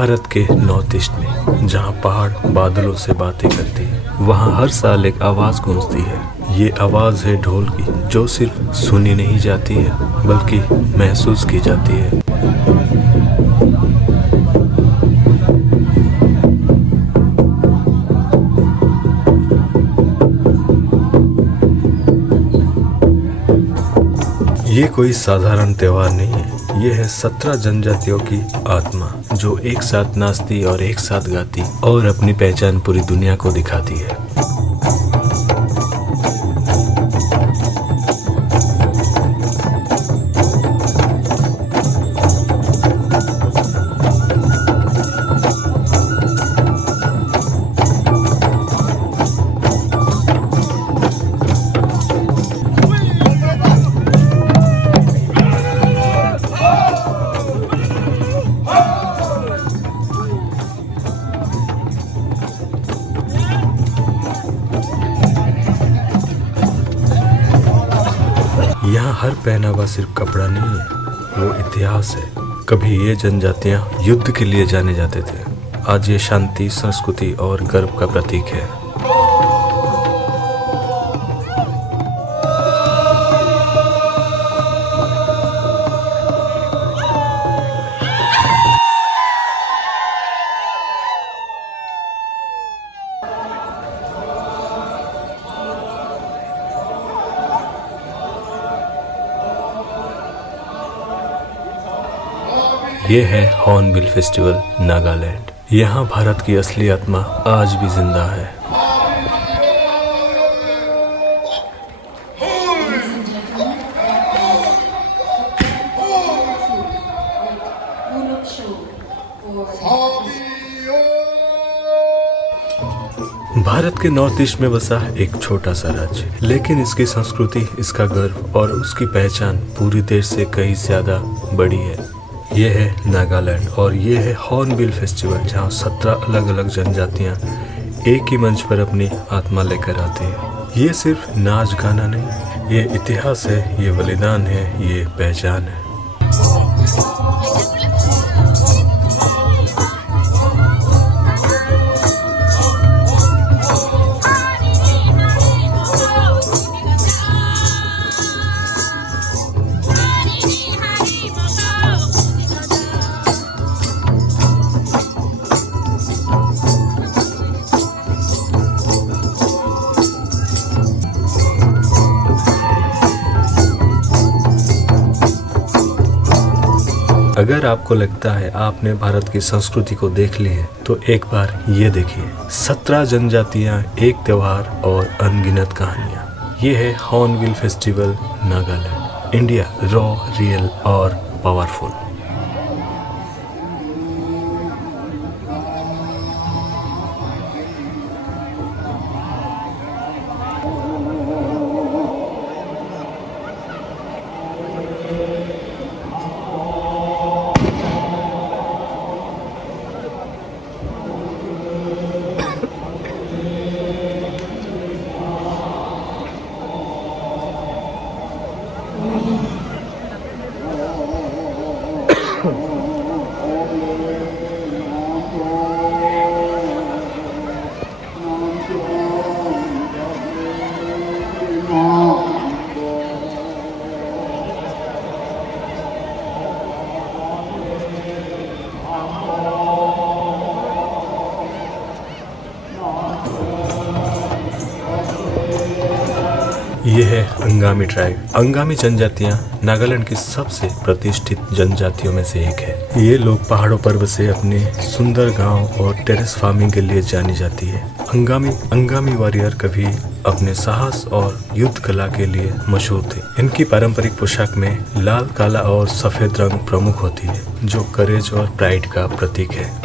भारत के north east में, जहाँ पहाड़ बादलों से बातें करती है, वहाँ हर साल एक आवाज़ गूंजती है। ये आवाज़ है ढोल की, जो सिर्फ सुनी नहीं जाती है बल्कि महसूस की जाती है। ये कोई साधारण त्योहार नहीं है, ये है 17 जनजातियों की आत्मा, जो एक साथ नाचती और एक साथ गाती और अपनी पहचान पूरी दुनिया को दिखाती है। यहाँ हर पहनावा सिर्फ कपड़ा नहीं है, वो इतिहास है। कभी ये जनजातियाँ युद्ध के लिए जाने जाते थे, आज ये शांति, संस्कृति और गर्व का प्रतीक है। ये है हॉर्नबिल फेस्टिवल, नागालैंड। यहाँ भारत की असली आत्मा आज भी जिंदा है। भारत के नॉर्थ ईस्ट में बसा एक छोटा सा राज्य, लेकिन इसकी संस्कृति, इसका गर्व और उसकी पहचान पूरी देश से कहीं ज्यादा बड़ी है। ये है नागालैंड और ये है हॉर्नबिल फेस्टिवल, जहाँ 17 अलग अलग जनजातियाँ एक ही मंच पर अपनी आत्मा लेकर आती है। ये सिर्फ नाच गाना नहीं, ये इतिहास है, ये बलिदान है, ये पहचान है। अगर आपको लगता है आपने भारत की संस्कृति को देख ली है, तो एक बार ये देखिए, 17 जनजातियाँ, एक त्योहार और अनगिनत कहानियाँ। ये है hornbill festival, Nagaland, India, raw, real और पावरफुल। ये है अंगामी ट्राइब। अंगामी जनजातियाँ नागालैंड की सबसे प्रतिष्ठित जनजातियों में से एक है। ये लोग पहाड़ों पर बसे अपने सुंदर गांव और टेरेस फार्मिंग के लिए जानी जाती है। अंगामी वॉरियर कभी अपने साहस और युद्ध कला के लिए मशहूर थे। इनकी पारंपरिक पोशाक में लाल, काला और सफेद रंग प्रमुख होती है, जो करेज और प्राइड का प्रतीक है।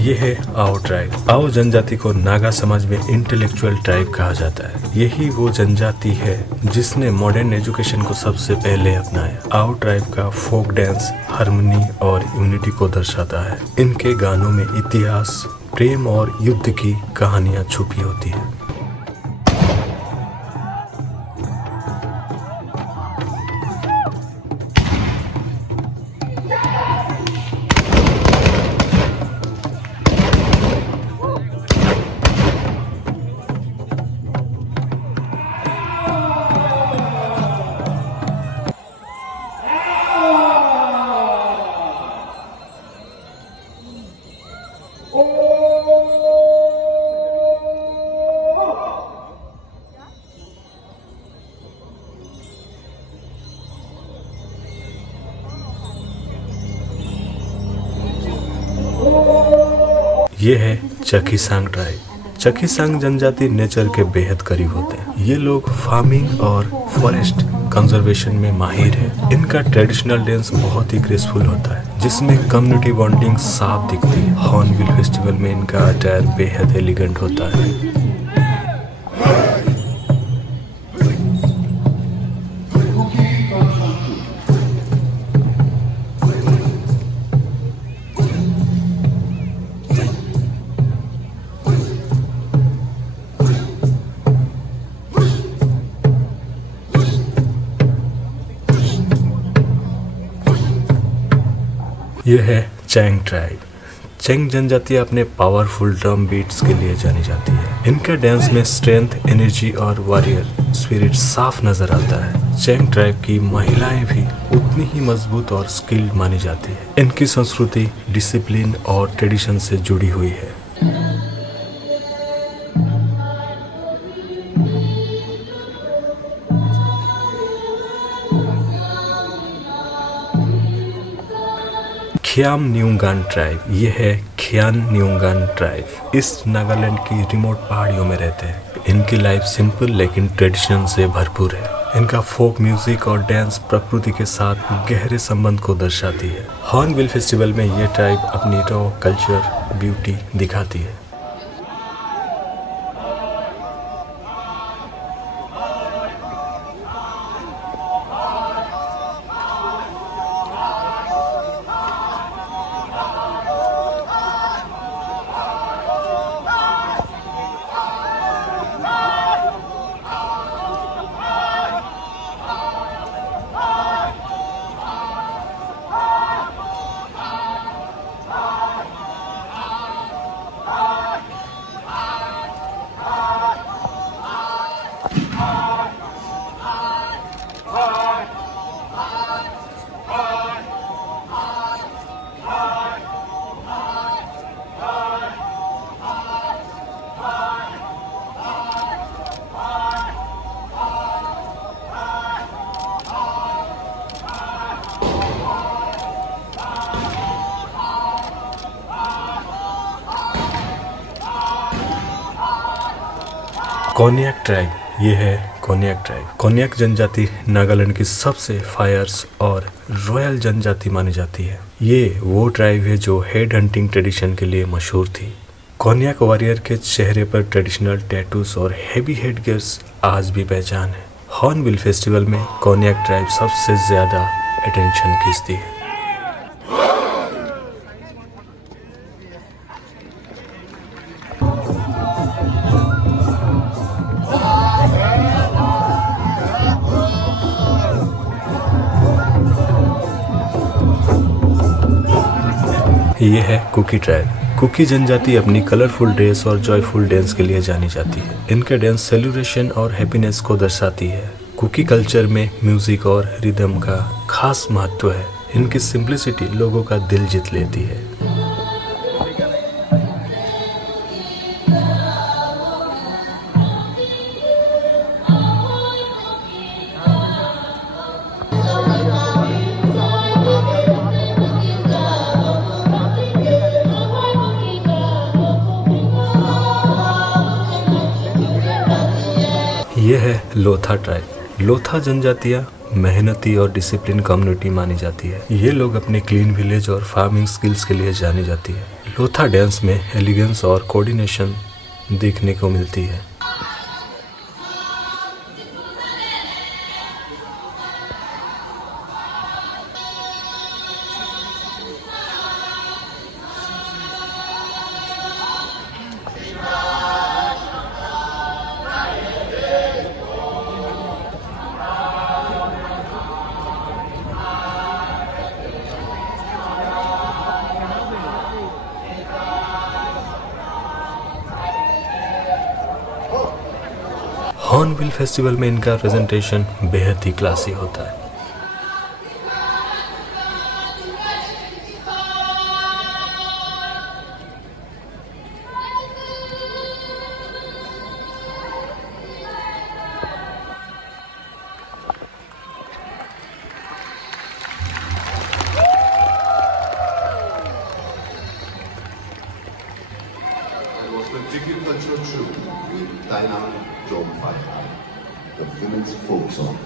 ये है आओ ट्राइब। आओ जनजाति को नागा समाज में इंटेलेक्चुअल ट्राइब कहा जाता है। यही वो जनजाति है जिसने मॉडर्न एजुकेशन को सबसे पहले अपनाया। आओ ट्राइब का फोक डांस हार्मनी और यूनिटी को दर्शाता है। इनके गानों में इतिहास, प्रेम और युद्ध की कहानियां छुपी होती है। ये है चखीसांग ट्राइब। चखीसांग जनजाति नेचर के बेहद करीब होते हैं। ये लोग फार्मिंग और फॉरेस्ट कंजर्वेशन में माहिर है। इनका ट्रेडिशनल डांस बहुत ही ग्रेसफुल होता है, जिसमें कम्युनिटी बॉन्डिंग साफ दिखती है। हॉर्नबिल फेस्टिवल में इनका अटायर बेहद एलिगेंट होता है। यह है चैंग ट्राइब। चैंग जनजाति अपने पावरफुल ड्रम बीट्स के लिए जानी जाती है। इनके डांस में स्ट्रेंथ, एनर्जी और वॉरियर स्पिरिट साफ नजर आता है। चैंग ट्राइब की महिलाएं भी उतनी ही मजबूत और स्किल्ड मानी जाती है। इनकी संस्कृति डिसिप्लिन और ट्रेडिशन से जुड़ी हुई है। खियाम न्यूंगान ट्राइब। ये है खियान न्यूंगान ट्राइब। इस नागालैंड की रिमोट पहाड़ियों में रहते हैं। इनकी लाइफ सिंपल लेकिन ट्रेडिशन से भरपूर है। इनका फोक म्यूजिक और डांस प्रकृति के साथ गहरे संबंध को दर्शाती है। हॉर्नबिल फेस्टिवल में ये ट्राइब अपनी रॉ कल्चर ब्यूटी दिखाती है। कोन्याक ट्राइब। ये है कोन्याक ट्राइब। कोन्याक जनजाति नागालैंड की सबसे फायर्स और रॉयल जनजाति मानी जाती है। ये वो ट्राइब है जो हेड हंटिंग ट्रेडिशन के लिए मशहूर थी। कोन्याक वॉरियर के चेहरे पर ट्रेडिशनल टैटूज और हेवी हेड गियर्स आज भी पहचान है। हॉर्नबिल फेस्टिवल में कोन्याक ट्राइब सबसे ज्यादा अटेंशन खींचती है। ये है कुकी ट्राइब। कुकी जनजाति अपनी कलरफुल ड्रेस और जॉयफुल डांस के लिए जानी जाती है। इनके डांस सेलिब्रेशन और हैप्पीनेस को दर्शाती है। कुकी कल्चर में म्यूजिक और रिदम का खास महत्व है। इनकी सिंप्लिसिटी लोगों का दिल जीत लेती है। ये है लोथा ट्राइब। लोथा जनजातियाँ मेहनती और डिसिप्लिन कम्युनिटी मानी जाती है। ये लोग अपने क्लीन विलेज और फार्मिंग स्किल्स के लिए जानी जाती है। लोथा डांस में एलिगेंस और कोऑर्डिनेशन देखने को मिलती है। हॉर्नबिल फेस्टिवल में इनका प्रेजेंटेशन बेहद ही क्लासी होता है। particular cultural troupe with dynamic drum fight, the women's folk song.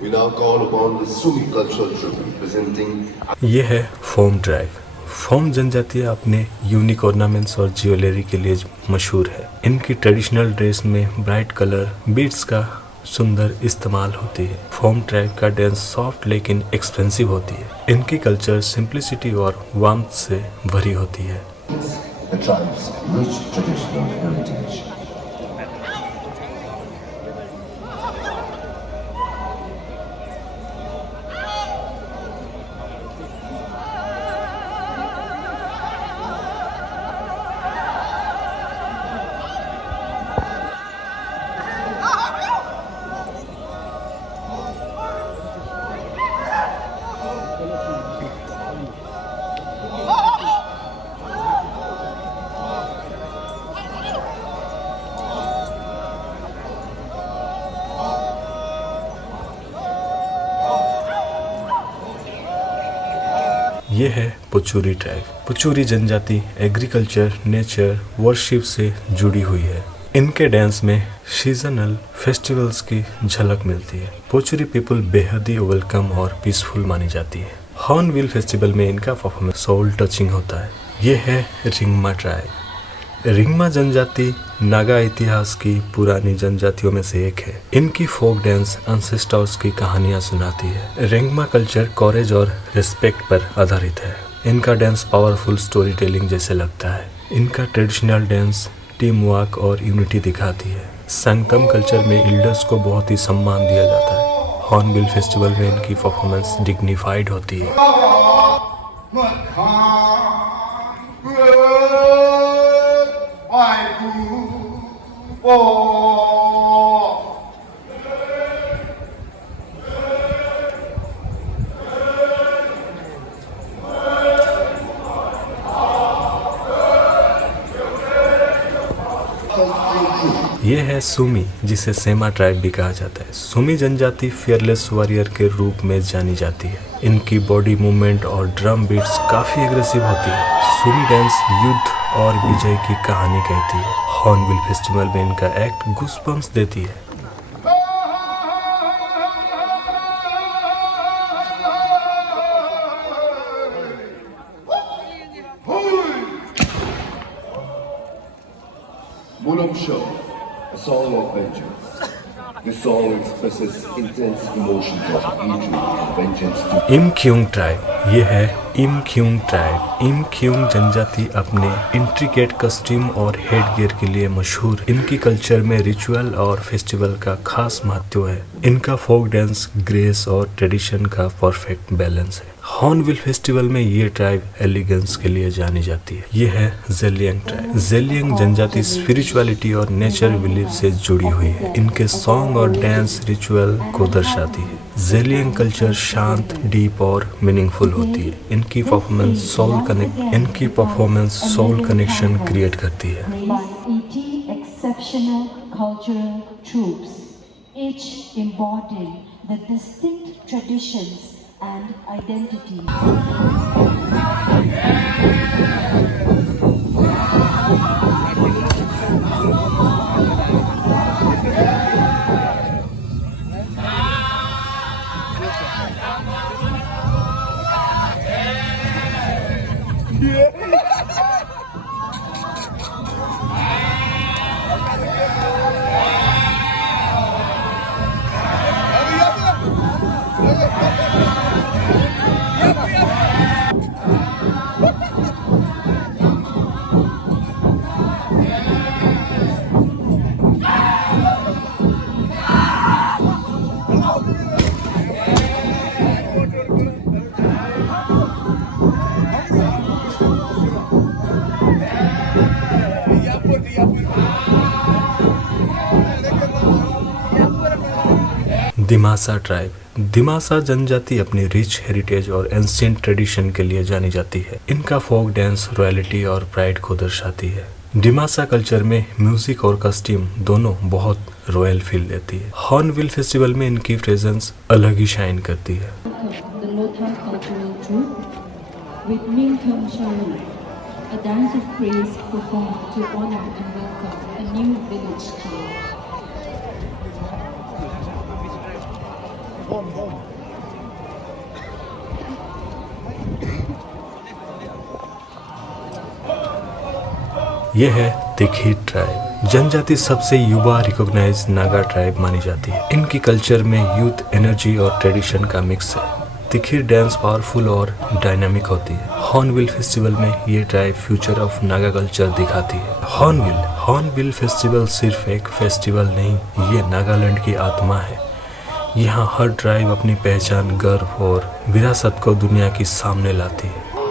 We now call upon the Sumi cultural troupe presenting. ये है फोम ट्राइब। फोम जनजातियाँ अपने यूनिक ऑर्नामेंट्स और ज्वेलरी के लिए मशहूर है। इनकी ट्रेडिशनल ड्रेस में ब्राइट कलर बीड्स का सुंदर इस्तेमाल होती है। फोम ट्राइब का डांस सॉफ्ट लेकिन एक्सपेंसिव होती है। इनकी कल्चर सिंप्लिसिटी और वार्मथ से भरी होती है। The tribe's rich traditional heritage. ये है पुचूरी ट्राइब। पुचूरी जनजाति एग्रीकल्चर, नेचर, वर्शिप से जुड़ी हुई है। इनके डांस में सीजनल फेस्टिवल्स की झलक मिलती है। पुचूरी पीपल बेहद ही वेलकम और पीसफुल मानी जाती है। हॉर्नबिल फेस्टिवल में इनका परफॉर्मेंस सोल टचिंग होता है। ये है रिंगमा ट्राइब। रिंगमा जनजाति नागा इतिहास की पुरानी जनजातियों में से एक है। इनकी फोक डांस एंसेस्टर्स की कहानियां सुनाती है। रिंगमा कल्चर कॉरेज और रिस्पेक्ट पर आधारित है। इनका डांस पावरफुल स्टोरी टेलिंग जैसे लगता है। इनका ट्रेडिशनल डांस टीम वर्क और यूनिटी दिखाती है। संगतम कल्चर में एल्डर्स को बहुत ही सम्मान दिया जाता है। हॉर्नबिल फेस्टिवल में इनकी परफॉर्मेंस डिग्निफाइड होती है। ये है सुमी, जिसे सेमा ट्राइब भी कहा जाता है। सुमी जनजाति फियरलेस वॉरियर के रूप में जानी जाती है। इनकी बॉडी मूवमेंट और ड्रम बीट्स काफी एग्रेसिव होती है। सुमी डांस युद्ध और विजय की कहानी कहती है। हॉर्नबिल फेस्टिवल में इनका एक्ट गूज़बम्प्स देती है। Mulum Show, a song of vengeance. This song expresses intense emotions of hatred and vengeance to इम क्यूंग ट्राइब। ये है इम क्यूंग ट्राइब। इम क्यूंग जनजाति अपने इंट्रिकेट कस्ट्यूम और हेड गियर के लिए मशहूर। इनकी कल्चर में रिचुअल और फेस्टिवल का खास महत्व है। इनका फोक डांस ग्रेस और ट्रेडिशन का परफेक्ट बैलेंस है। हॉर्नबिल फेस्टिवल में ये ट्राइब एलिगेंस के लिए जानी जाती है। ये है जेलियंग ट्राइब। जेलियंग जनजाति स्पिरिचुअलिटी और नेचर बिलीफ से जुड़ी हुई है। इनके सॉन्ग और डांस रिचुअल को दर्शाती है। जेलियंग कल्चर शांत, डीप और मीनिंगफुल होती है। इनकी परफॉर्मेंस सोल कनेक्शन क्रिएट करती है। Exceptional cultural troops, each embodying the distinct traditions and identities. Dimasa tribe. Dimasa जनजाति अपनी रिच हेरिटेज और एंशिएंट ट्रेडिशन के लिए जानी जाती है। इनका फोक डांस रॉयल्टी और प्राइड को दर्शाती है। दिमासा कल्चर में म्यूजिक और कस्ट्यूम दोनों बहुत रॉयल फील देती है। हॉर्नबिल फेस्टिवल में इनकी प्रेजेंस अलग ही शाइन करती है। the Lothar cultural troupe, with Mingthum Sharu, a dance of praise performed to honor and welcome a new village child. यह है तिखिर ट्राइब। जनजाति सबसे युवा रिकॉग्नाइज नागा ट्राइब मानी जाती है। इनकी कल्चर में यूथ, एनर्जी और ट्रेडिशन का मिक्स है। तिखिर डांस पावरफुल और डायनामिक होती है। हॉर्नबिल फेस्टिवल में ये tribe future of Naga culture दिखाती है। हॉर्नबिल फेस्टिवल सिर्फ एक फेस्टिवल नहीं, ये नागालैंड की आत्मा है। यहाँ हर ट्राइब अपनी पहचान, गर्व और विरासत को दुनिया के सामने लाती है।